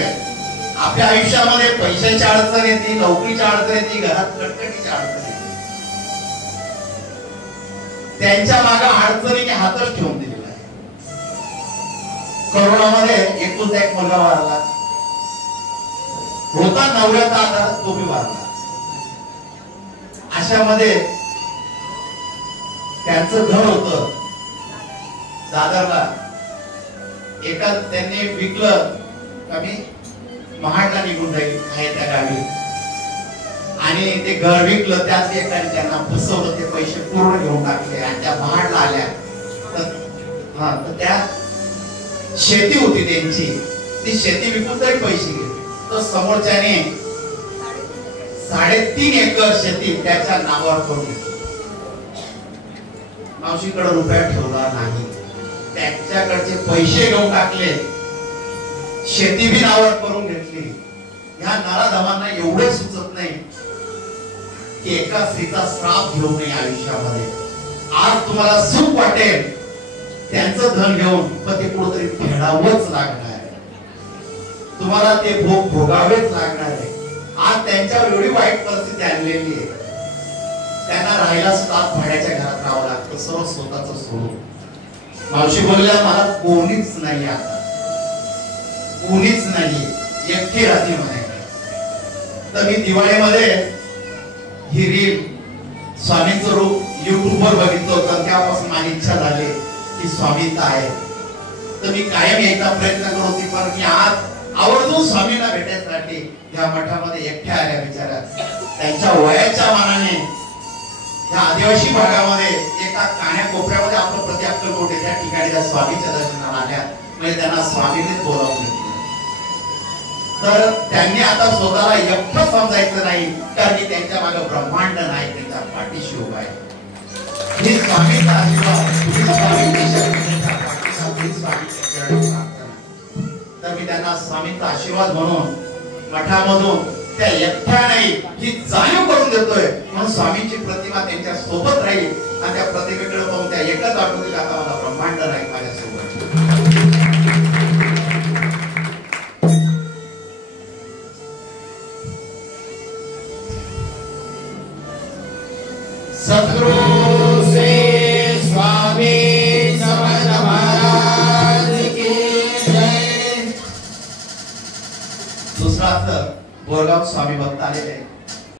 सांगतोय, आपल्या आयुष्यामध्ये पैशाची अडचण येते, नोकरीची अडचण येते, घरात कटकटीची अडचण येते. त्यांच्या मागे अडचणीने हातच ठेवून दिलेला आहे. कोरोनामध्ये एकूण एक मुलगा वारला होता, नवऱ्याचा आधार तो बी वारला. अशामध्ये त्यांचं घर होतं दादरला, एका त्यांनी विकलं कमी महाडला निघून जाईल आहे त्या गावी, आणि ते घर विकलं. त्याच एकाने त्यांना फसवलं, ते पैसे पूर्ण घेऊन टाकले आणि त्या महाडला आल्या. तर त्या शेती होती त्यांची, ती शेती विकून तरी पैसे घेतले. तो समोरच्याने 3.5 एकर शेती त्याच्या नावावर करून घेतली. मावशीकडे रुपया ठेवला नाही, त्याच्याकडचे पैसे घेऊन टाकले, शेती बी नावावर करून घेतली. ह्या नराधमांना एवढे सुचत नाही की एका स्त्रीचा श्राप घेऊ नये आयुष्यामध्ये. आज तुम्हाला सुख वाटेल त्यांचं धन घेऊन, पण ते कुठेतरी फेडावंच लागणार आहे, तुम्हाला ते भोग भोगावेच लागणार आहे. आज त्यांच्यावर एवढी वाईट परिस्थिती आणलेली आहे, त्यांना राहायला सुद्धा भाड्याच्या घरात राहावं लागतं, सर्व स्वतःच सोडून. मावशी बोलल्या, मला कोणीच नाही, आता कोणीच नाही, एकटी राहते म्हणे. तर मी दिवाळीमध्ये ही रील स्वामींचं रूप युट्यूबवर बघितलं होतं, त्यापासून माझी इच्छा झाली की स्वामीच आहे. तर मी कायम यायचा प्रयत्न करत होती, पण मी आज आवर्जून स्वामींना भेटण्यासाठी या मठामध्ये एकट्या आल्या. बिचारा त्यांच्या वयाच्या मानाने या आदिवासी भागामध्ये एका कान्या कोपऱ्यामध्ये आपलं प्रति अक्कलकोट त्या ठिकाणी त्या स्वामीच्या दर्शनाला आल्या, म्हणजे त्यांना स्वामीनेच बोलावून घेतलं. तर त्यांनी आता स्वतःला एकटं समजायचं नाही, कारण की त्यांच्या मागे ब्रह्मांड नाही, त्यांच्या पाठीशी उभा आहे. ही स्वामीचा आशीर्वाद, तर मी त्यांना स्वामीचा आशीर्वाद म्हणून मठामधून त्या एकट्या नाही ही जाणीव करून देतोय, म्हणून स्वामींची प्रतिमा त्यांच्या सोबत राहील आणि त्या प्रतिमेकडे पाहून त्या एकच आठवतील, आता मला ब्रह्मांड राहील माझ्यासोबत. सद्गुरु श्री स्वामी समर्थ महाराज की जय. दुसरा बोरगाव स्वामी भक्त आलेले